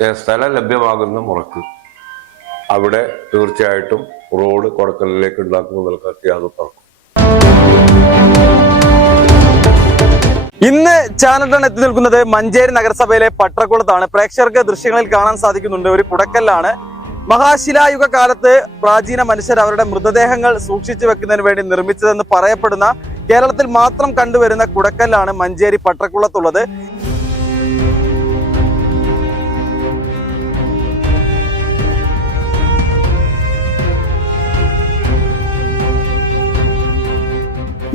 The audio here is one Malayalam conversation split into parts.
സ്ഥലം ലഭ്യമാകുന്ന മുറക്ക് അവിടെ തീർച്ചയായിട്ടും റോഡ് കൊടക്കലിലേക്ക് ഉണ്ടാക്കുന്നതിൽ യാതൊരു തർക്കം. ഇന്ന് ചാനലിലാണ് എത്തി നിൽക്കുന്നത് മഞ്ചേരി നഗരസഭയിലെ പട്ടക്കുളത്താണ്. പ്രേക്ഷകർക്ക് ദൃശ്യങ്ങളിൽ കാണാൻ സാധിക്കുന്നുണ്ട്, ഒരു കുടക്കല്ലാണ്. മഹാശിലായുഗ കാലത്ത് പ്രാചീന മനുഷ്യർ അവരുടെ മൃതദേഹങ്ങൾ സൂക്ഷിച്ചു വെക്കുന്നതിന് വേണ്ടി നിർമ്മിച്ചതെന്ന് പറയപ്പെടുന്ന കേരളത്തിൽ മാത്രം കണ്ടുവരുന്ന കുടക്കല്ലാണ് മഞ്ചേരി പട്ടക്കുളത്തുള്ളത്.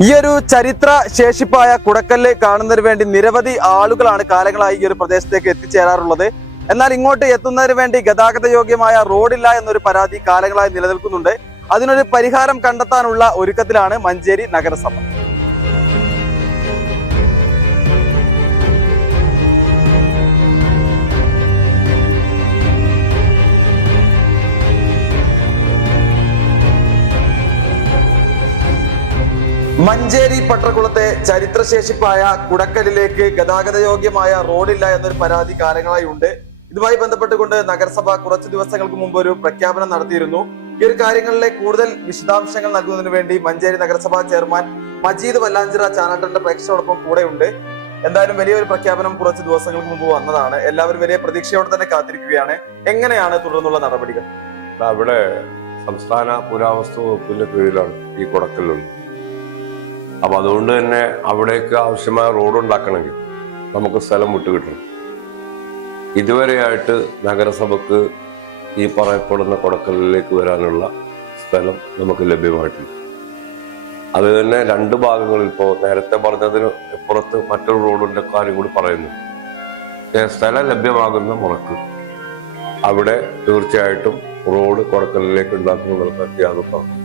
ഈ ഒരു ചരിത്ര ശേഷിപ്പായ കുടക്കല്ല് കാണുന്നതിന് വേണ്ടി നിരവധി ആളുകളാണ് കാലങ്ങളായി ഈ ഒരു പ്രദേശത്തേക്ക് എത്തിച്ചേരാറുള്ളത്. എന്നാൽ ഇങ്ങോട്ട് എത്തുന്നതിന് വേണ്ടി ഗതാഗത യോഗ്യമായ റോഡില്ല എന്നൊരു പരാതി കാലങ്ങളായി നിലനിൽക്കുന്നുണ്ട്. അതിനൊരു പരിഹാരം കണ്ടെത്താനുള്ള ഒരുക്കത്തിലാണ് മഞ്ചേരി നഗരസഭ. മഞ്ചേരി പട്ടക്കുളത്തെ ചരിത്രശേഷിപ്പായ കുടക്കലിലേക്ക് ഗതാഗത യോഗ്യമായ റോഡില്ല എന്നൊരു പരാതി കാലങ്ങളായി ഉണ്ട്. ഇതുമായി ബന്ധപ്പെട്ടുകൊണ്ട് നഗരസഭ കുറച്ചു ദിവസങ്ങൾക്ക് മുമ്പ് ഒരു പ്രഖ്യാപനം നടത്തിയിരുന്നു. ഈ ഒരു കാര്യങ്ങളിലെ കൂടുതൽ വിശദാംശങ്ങൾ നൽകുന്നതിന് വേണ്ടി മഞ്ചേരി നഗരസഭാ ചെയർമാൻ മജീദ് വല്ലാഞ്ചിറ ചാനലിന്റെ പ്രേക്ഷകരോടൊപ്പം കൂടെയുണ്ട്. എന്തായാലും വലിയൊരു പ്രഖ്യാപനം കുറച്ച് ദിവസങ്ങൾക്ക് മുമ്പ് വന്നതാണ്. എല്ലാവരും വലിയ പ്രതീക്ഷയോടെ തന്നെ കാത്തിരിക്കുകയാണ്. എങ്ങനെയാണ് തുടർന്നുള്ള നടപടികൾ? അവിടെ സംസ്ഥാന പുരാവസ്തു വകുപ്പിന്റെ കീഴിലാണ് ഈ കുടക്കല്ലുള്ളത്. അപ്പൊ അതുകൊണ്ട് തന്നെ അവിടേക്ക് ആവശ്യമായ റോഡ് ഉണ്ടാക്കണമെങ്കിൽ നമുക്ക് സ്ഥലം വിട്ടുകിട്ടണം. ഇതുവരെയായിട്ട് നഗരസഭക്ക് ഈ പറയപ്പെടുന്ന കുടക്കലിലേക്ക് വരാനുള്ള സ്ഥലം നമുക്ക് ലഭ്യമായിട്ടില്ല. അത് തന്നെ രണ്ട് ഭാഗങ്ങളിൽ ഇപ്പോൾ നേരത്തെ പറഞ്ഞതിന് പുറത്ത് മറ്റൊരു റോഡിന്റെ കാര്യം കൂടി പറയുന്നു. സ്ഥലം ലഭ്യമാകുന്ന മുറക്ക് അവിടെ തീർച്ചയായിട്ടും റോഡ് കുടക്കലിലേക്ക് ഉണ്ടാക്കുന്നതിൽ യാതൊരു തർക്കം.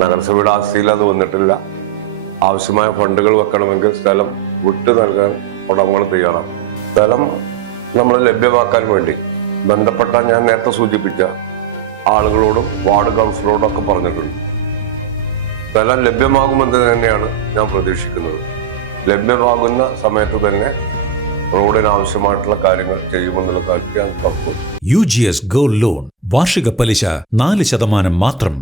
നഗരസഭയുടെ ആസ്തിയിൽ അത് വന്നിട്ടില്ല. ആവശ്യമായ ഫണ്ടുകൾ വെക്കണമെങ്കിൽ സ്ഥലം വിട്ടു നൽകാൻ ഉടമകൾ തയ്യാറാണ്. സ്ഥലം നമ്മൾ ലഭ്യമാക്കാൻ വേണ്ടി ബന്ധപ്പെട്ട ഞാൻ നേരത്തെ സൂചിപ്പിച്ച ആളുകളോടും വാർഡ് കൗൺസിലറോടും ഒക്കെ പറഞ്ഞിട്ടുണ്ട്. സ്ഥലം ലഭ്യമാകുമെന്ന് തന്നെയാണ് ഞാൻ പ്രതീക്ഷിക്കുന്നത്. ലഭ്യമാകുന്ന സമയത്ത് തന്നെ റോഡിന് ആവശ്യമായിട്ടുള്ള കാര്യങ്ങൾ ചെയ്യുമെന്നുള്ള കാര്യം ഞാൻ ഉറപ്പുണ്ട്. UGS ഗോൾഡ് ലോൺ വാർഷിക പലിശ 4% മാത്രം.